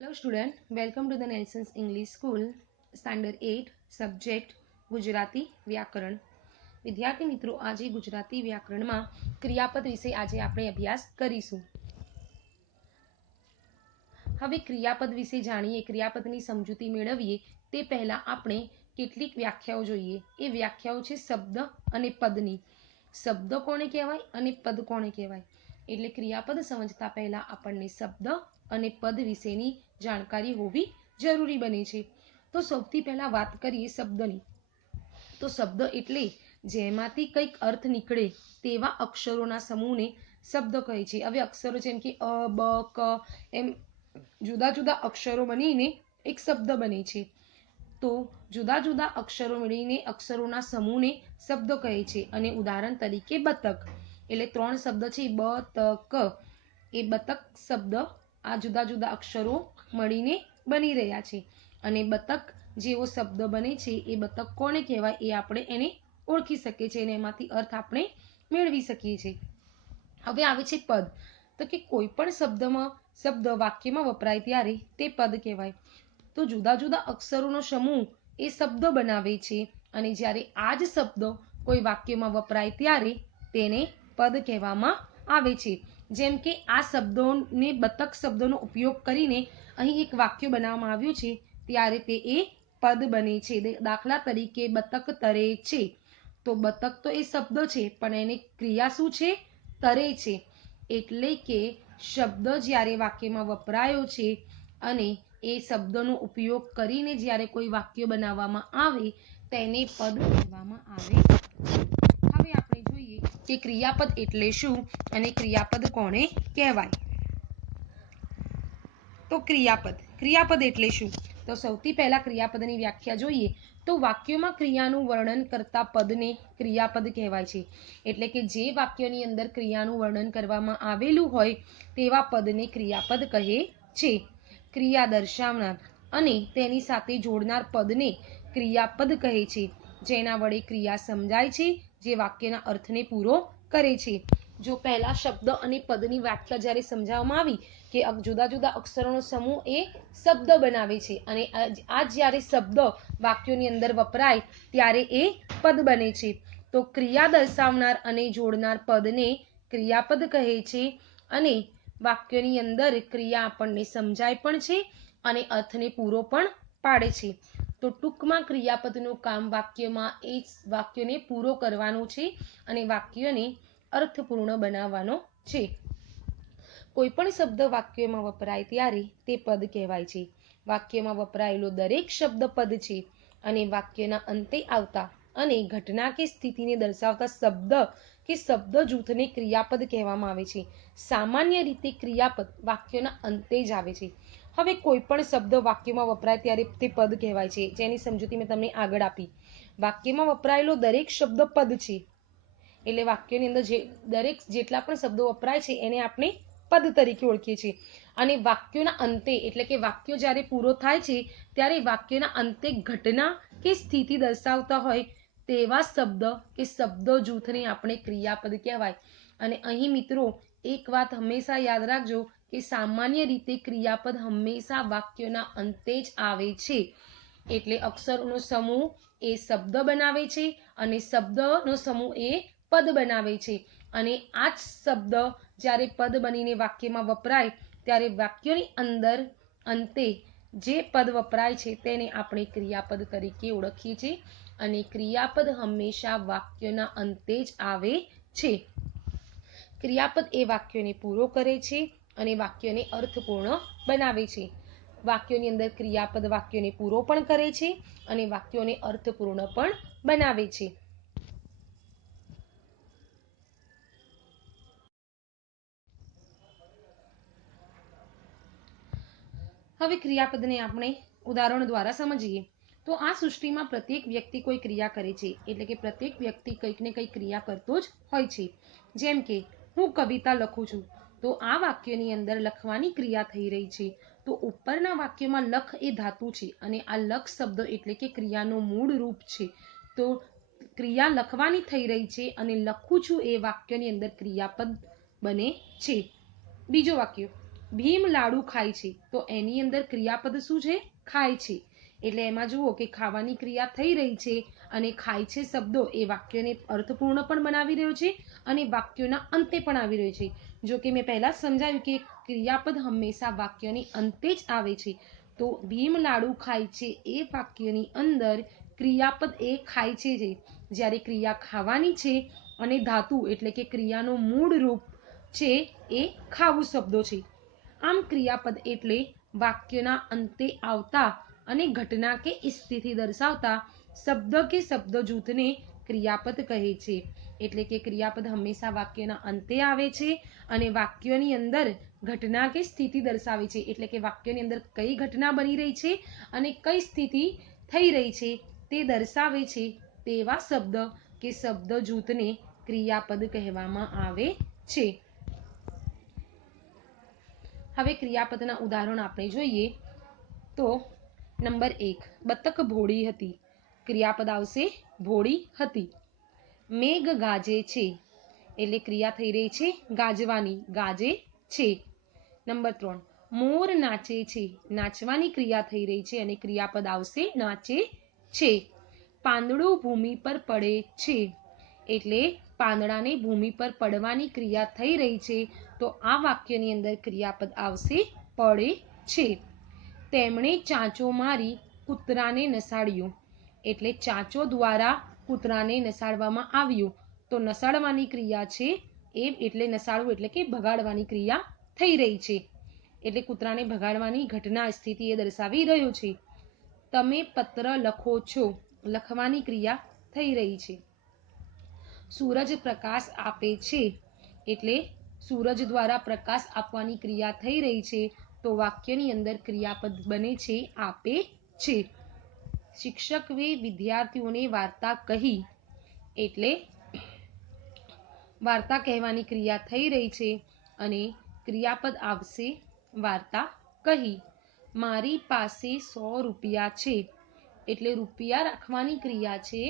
Hello student welcome to the Nelson's English School, Standard 8, Subject Gujarati વ્યાકરણ. વિદ્યાર્થી મિત્રો આજે ગુજરાતી વ્યાકરણમાં ક્રિયાપદ વિશે આજે આપણે અભ્યાસ કરીશું. હવે ક્રિયાપદ વિશે જાણીએ ક્રિયાપદની સમજૂતી મેળવીએ તે પહેલા આપણે કેટલીક વ્યાખ્યાઓ જોઈએ. એ વ્યાખ્યાઓ છે શબ્દ અને પદની. શબ્દ કોને કહેવાય અને પદ કોને કહેવાય? એટલે ક્રિયાપદ સમજતા પહેલા આપણને શબ્દ અને પદ વિશેની જાણકારી હોવી જરૂરી બને છે. તો સૌથી પહેલા વાત કરીએ શબ્દની. તો શબ્દ એટલે જેમાંથી કંઈક અર્થ નીકળે તેવા અક્ષરોના સમૂહને શબ્દ કહે છે. હવે અક્ષરો જેમ કે અ, બ, ક એમ જુદા જુદા અક્ષરો બનીને એક શબ્દ બને છે. તો જુદા જુદા અક્ષરો મળીને અક્ષરોના સમૂહને શબ્દ કહે છે. અને ઉદાહરણ તરીકે બતક. એટલે ત્રણ શબ્દ છે. બ, ત, ક. એ બતક શબ્દ આ જુદા જુદા અક્ષરો મળીને બની રહ્યા છે. અને બતક જેવો શબ્દ બને છે એ બતક કોને કહેવાય એ આપણે એને ઓળખી શકીએ છીએ અને એમાંથી અર્થ આપણે મેળવી શકીએ છીએ. હવે આવે છે પદ. તો કે કોઈ પણ શબ્દમાં, શબ્દ વાક્યમાં વપરાય ત્યારે તે પદ કહેવાય. તો જુદા જુદા અક્ષરોનો સમૂહ એ શબ્દ બનાવે છે અને જ્યારે આ જ શબ્દ કોઈ વાક્યમાં વપરાય ત્યારે તેને પદ કહેવામાં આવે છે. જેમ કે આ શબ્દોને બતક શબ્દોનો ઉપયોગ કરીને અહીં એક વાક્ય બનાવવામાં આવ્યું છે, ત્યારે તે એ પદ બને છે. દાખલા તરીકે બતક તરે છે. તો બતક તો એ શબ્દ છે, પણ એની ક્રિયા શું છે? તરે છે. એટલે કે શબ્દ જ્યારે વાક્યમાં વપરાયો છે અને એ શબ્દનો ઉપયોગ કરીને જ્યારે કોઈ વાક્ય બનાવવામાં આવે, તેને પદ કહેવામાં આવે જોઈએ કે ક્રિયાપદ એટલે શું અને ક્રિયાપદ કોને કહેવાય? તો ક્રિયાપદ. ક્રિયાપદ એટલે શું? તો સૌથી પહેલા ક્રિયાપદની વ્યાખ્યા જોઈએ તો વાક્યોમાં ક્રિયાનું વર્ણન કરતા પદને ક્રિયાપદ કહેવાય છે. એટલે કે જે વાક્યની અંદર ક્રિયાનું વર્ણન કરવામાં આવેલું હોય તેવા પદને ક્રિયાપદ કહે છે. ક્રિયા દર્શાવનાર અને તેની સાથે જોડનાર પદને ક્રિયાપદ કહે છે. જેના વડે ક્રિયા સમજાય છે જે વાક્યના અર્થને પૂરો કરે છે. જો પહેલા શબ્દ અને પદની વ્યાખ્યા જ્યારે સમજાવવામાં આવી કે જુદા જુદા અક્ષરોનો સમૂહ એ શબ્દ બનાવે છે અને આ જ્યારે શબ્દ વાક્યોની અંદર વપરાય ત્યારે એ પદ બને છે. તો ક્રિયા દર્શાવનાર અને જોડનાર પદને ક્રિયાપદ કહે છે અને વાક્યની અંદર ક્રિયા આપણને સમજાય પણ છે અને અર્થને પૂરો પણ પાડે છે. તો ટૂંકમાં ક્રિયાપદનું કામ વાક્યમાં એ વાક્યને પૂરો કરવાનું છે અને વાક્યને અર્થપૂર્ણ બનાવવાનો છે. કોઈ પણ શબ્દ વાક્યમાં વપરાય ત્યારે તે પદ કહેવાય છે. વાક્યમાં વપરાયેલો દરેક શબ્દ પદ છે અને વાક્યના અંતે આવતા અને ઘટના કે સ્થિતિને દર્શાવતા શબ્દ કે શબ્દ જૂથને ક્રિયાપદ કહેવામાં આવે છે. સામાન્ય રીતે ક્રિયાપદ વાક્યના અંતે જ આવે છે. હવે કોઈ પણ શબ્દ વાક્યમાં વપરાય ત્યારે તે પદ કહેવાય છે. જેની સમજૂતી મેં તમને આગળ આપી. વાક્યમાં વપરાયેલો દરેક શબ્દ પદ છે. એટલે વાક્યની અંદર જે દરેક જેટલા પણ શબ્દો વપરાય છે, એને આપણે પદ તરીકે ઓળખીએ છીએ. અને વાક્યોના અંતે, એટલે કે વાક્યો જ્યારે પૂરો થાય છે, ત્યારે વાક્યના અંતે ઘટના કે સ્થિતિ દર્શાવતા હોય તેવા શબ્દ કે શબ્દો જૂથને આપણે ક્રિયાપદ કહેવાય. અને અહીં મિત્રો એક વાત હંમેશા યાદ રાખજો કે સામાન્ય રીતે ક્રિયાપદ હંમેશા વાક્યોના અંતે જ આવે છે. એટલે અક્ષરોનો સમૂહ એ શબ્દ બનાવે છે અને શબ્દનો સમૂહ એ પદ બનાવે છે. અને આ જ શબ્દ જ્યારે પદ બનીને વાક્યમાં વપરાય, ત્યારે વાક્યની અંદર અંતે જે પદ વપરાય છે તેને આપણે ક્રિયાપદ તરીકે ઓળખીએ છીએ. અને ક્રિયાપદ હંમેશા વાક્યના અંતે જ આવે છે. ક્રિયાપદ એ વાક્યને પૂરો કરે છે અને વાક્યને અર્થપૂર્ણ બનાવે છે. વાક્યોની અંદર ક્રિયાપદ વાક્યોને પૂરો પણ કરે છે અને વાક્યોને અર્થપૂર્ણ પણ બનાવે છે. હવે ક્રિયાપદને આપણે ઉદાહરણ દ્વારા સમજીએ. તો આ સૃષ્ટિમાં પ્રત્યેક વ્યક્તિ કોઈ ક્રિયા કરે છે. એટલે કે પ્રત્યેક વ્યક્તિ કંઈક ને કંઈક ક્રિયા કરતો જ હોય છે. જેમ કે હું કવિતા લખું છું. તો આ વાક્યની અંદર લખવાની ક્રિયા થઈ રહી છે. તો ઉપરના વાક્યમાં લખ એ ધાતુ છે અને આ લખ શબ્દ એટલે કે ક્રિયાનું મૂળ રૂપ છે. તો ક્રિયા લખવાની થઈ રહી છે અને લખું છું એ વાક્યની અંદર ક્રિયાપદ બને છે. બીજો વાક્ય, ભીમ લાડુ ખાય છે. તો એની અંદર ક્રિયાપદ શું છે? ખાય છે. એટલે એમાં જુઓ કે ખાવાની ક્રિયા થઈ રહી છે અને ખાય છે શબ્દો. એ વાક્યને અર્થપૂર્ણ પણ બનાવી રહ્યો છે અને વાક્યોના અંતે પણ આવી રહ્યો છે. જો કે મેં પહેલાં સમજાવ્યું કે ક્રિયાપદ હંમેશા વાક્યની અંતે જ આવે છે. તો ભીમ લાડુ ખાય છે એ વાક્યની અંદર ક્રિયાપદ એ ખાય છે જે. જ્યારે ક્રિયા ખાવાની છે અને ધાતુ એટલે કે ક્રિયાનું મૂળ રૂપ છે એ ખાવું શબ્દો છે. આમ ક્રિયાપદ એટલે વાક્યના અંતે આવતા અને ઘટના કે સ્થિતિ દર્શાવતા શબ્દ કે શબ્દ જૂથને ક્રિયાપદ કહે છે. એટલે કે ક્રિયાપદ હંમેશા વાક્યના અંતે આવે છે અને વાક્યની અંદર ઘટના કે સ્થિતિ દર્શાવે છે. એટલે કે વાક્યની અંદર કઈ ઘટના બની રહી છે અને કઈ સ્થિતિ થઈ રહી છે તે દર્શાવે છે તેવા શબ્દ કે શબ્દ જૂથને ક્રિયાપદ કહેવામાં આવે છે. હવે ક્રિયાપદના ઉદાહરણ આપણે જોઈએ તો નંબર એક, બતક ભોળી હતી. ક્રિયાપદ આવશે, ભોળી હતી. મેઘ ગાજે છે. એટલે ક્રિયા થઈ રહી છે, ગાજવાની, ગાજે છે. નંબર ત્રણ, મોર નાચે છે. નાચવાની ક્રિયા થઈ રહી છે અને ક્રિયાપદ આવશે, નાચે છે. પાંદડું ભૂમિ પર પડે છે. એટલે પાંદડાને ભૂમિ પર પડવાની ક્રિયા થઈ રહી છે, તો આ વાક્યની અંદર ક્રિયાપદ આવશે, પડે છે. તેમણે ચાંચો મારી કૂતરાને નસાડ્યું એટલે ચાંચો દ્વારા કૂતરાને નસાડવામાં આવ્યું. તો નસાડવાની ક્રિયા છે એ એટલે નસાડવું એટલે કે ભગાડવાની ક્રિયા થઈ રહી છે. એટલે કૂતરાને ભગાડવાની ઘટના સ્થિતિ એ દર્શાવી રહ્યો છે. તમે પત્ર લખો છો. લખવાની ક્રિયા થઈ રહી છે. સૂરજ પ્રકાશ આપે છે. એટલે સૂરજ દ્વારા પ્રકાશ આપવાની ક્રિયા થઈ રહી છે. તો વાક્યની અંદર ક્રિયાપદ બને છે, આપે છે. શિક્ષકે વિદ્યાર્થીઓને વાર્તા કહી એટલે વાર્તા કહેવાની ક્રિયા થઈ રહી છે અને ક્રિયાપદ આવશે વાર્તા કહી. મારી પાસે સો રૂપિયા છે એટલે રૂપિયા રાખવાની ક્રિયા છે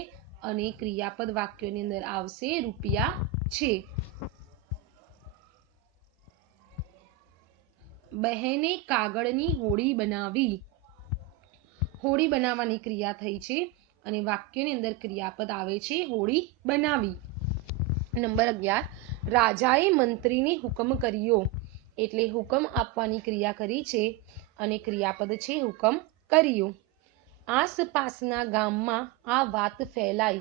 અને ક્રિયાપદ વાક્યની અંદર આવશે રૂપિયા છે. બહેને કાગળની હોડી બનાવી. હોડી બનાવવાની ક્રિયા થઈ છે અને વાક્યની અંદર ક્રિયાપદ આવે છે હોડી બનાવી. નંબર અગિયાર, રાજાએ મંત્રીને હુકમ કર્યો એટલે હુકમ આપવાની ક્રિયા કરી છે અને ક્રિયાપદ છે હુકમ કર્યો. આસપાસના ગામમાં આ વાત ફેલાઈ.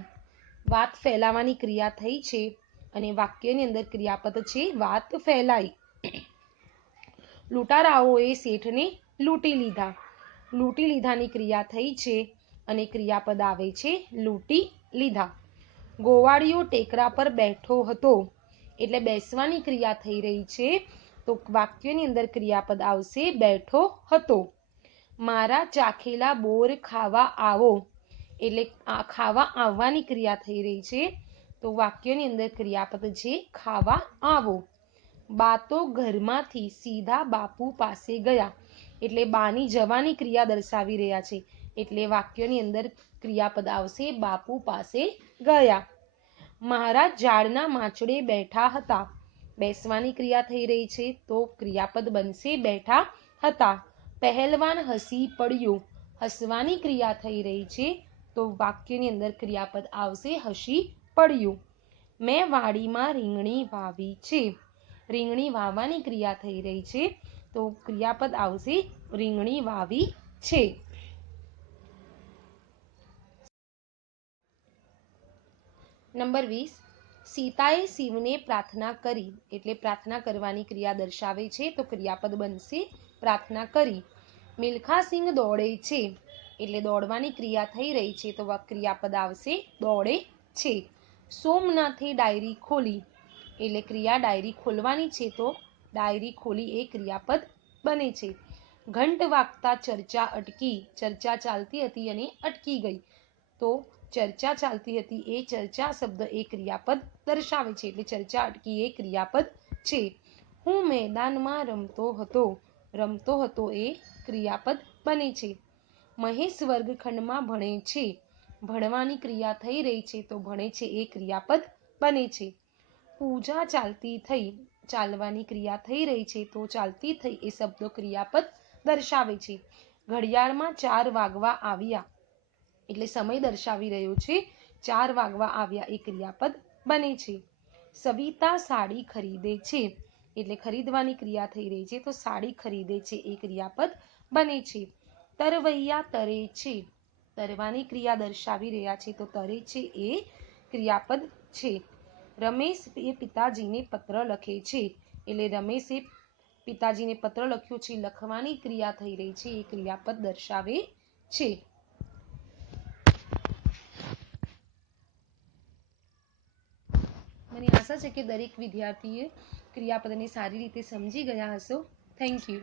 વાત ફેલાવાની ક્રિયા થઈ છે અને વાક્યની અંદર ક્રિયાપદ છે વાત ફેલાઈ. લૂંટારાઓએ શેઠને લૂંટી લીધા. લૂંટી લીધાની ક્રિયા થઈ છે અને ક્રિયાપદ આવે છે લૂંટી લીધા. ગોવાળીઓ ટેકરા પર બેઠો હતો. એટલે બેસવાની ક્રિયા થઈ રહી છે તો વાક્યની અંદર ક્રિયાપદ આવશે બેઠો હતો. મારા ચાખેલા બોર ખાવા આવો. એટલે ખાવા આવવાની ક્રિયા થઈ રહી છે. તો વાક્યની અંદર ક્રિયાપદ છે ખાવા આવો. બા તો ઘરમાંથી સીધા બાપુ પાસે ગયા. એટલે બાની જવાની ક્રિયા દર્શાવી રહ્યા છે. એટલે વાક્યની અંદર ક્રિયાપદ આવશે, બાપુ પાસે ગયા. મહારાજ ઝાડના માચડે બેઠા હતા. બેસવાની ક્રિયા થઈ રહી છે તો ક્રિયાપદ બનશે, બેઠા હતા. પહેલવાન હસી પડ્યો. હસવાની ક્રિયા થઈ રહી છે તો વાક્યની અંદર ક્રિયાપદ આવશે, હસી પડ્યું. મેં વાડીમાં રીંગણી વાવી છે. રીંગણી વાવવાની ક્રિયા થઈ રહી છે. તો ક્રિયાપદ આવશે રીંગણી વાવી છે. નંબર વીસ. સીતાએ શિવને પ્રાર્થના કરી, એટલે પ્રાર્થના કરવાની ક્રિયા દર્શાવે છે. તો ક્રિયાપદ બનશે પ્રાર્થના કરી. મિલ્ખાસિંહ દોડે છે, એટલે દોડવાની ક્રિયા થઈ રહી છે. તો ક્રિયાપદ આવશે દોડે છે. સોમનાથે ડાયરી ખોલી. એટલે ક્રિયા ડાયરી ખોલવાની છે તો ડાયરી ખોલી એ ક્રિયાપદ બને છે. ઘંટ વાગતા ચર્ચા અટકી, ચર્ચા ચાલતી હતી અને અટકી ગઈ. તો ચર્ચા ચાલતી હતી એ ચર્ચા શબ્દ એ ક્રિયાપદ દર્શાવે છે. એટલે ચર્ચા અટકી એ ક્રિયાપદ છે. હું મેદાનમાં રમતો હતો રમતો હતો એ ક્રિયાપદ બને છે. મહેશ વર્ગખંડમાં ભણે છે. ભણવાની ક્રિયા થઈ રહી છે તો ભણે છે એ ક્રિયાપદ બને છે. પૂજા ચાલતી થઈ, ચાલવાની ક્રિયા થઈ રહી છે તો ચાલતી થઈ એ શબ્દો ક્રિયાપદ દર્શાવે છે. ઘડિયાળમાં ચાર વાગવા આવ્યા એટલે સમય દર્શાવી રહ્યો છે. ચાર વાગવા આવ્યા એ ક્રિયાપદ બને છે. સવિતા સાડી ખરીદે છે એટલે ખરીદવાની ક્રિયા થઈ રહી છે તો સાડી ખરીદે છે એ ક્રિયાપદ બને છે. તરવૈયા તરે છે. તરવાની ક્રિયા દર્શાવી રહ્યા છે તો તરે છે એ ક્રિયાપદ છે. રમેશ એ પિતાજીને પત્ર લખે છે. એટલે રમેશે પિતાજીને પત્ર લખ્યો છે. લખવાની ક્રિયા થઈ રહી છે. એ ક્રિયાપદ દર્શાવે છે. મને આશા છે કે દરેક વિદ્યાર્થીએ ક્રિયાપદને સારી રીતે સમજી ગયા હશો. Thank you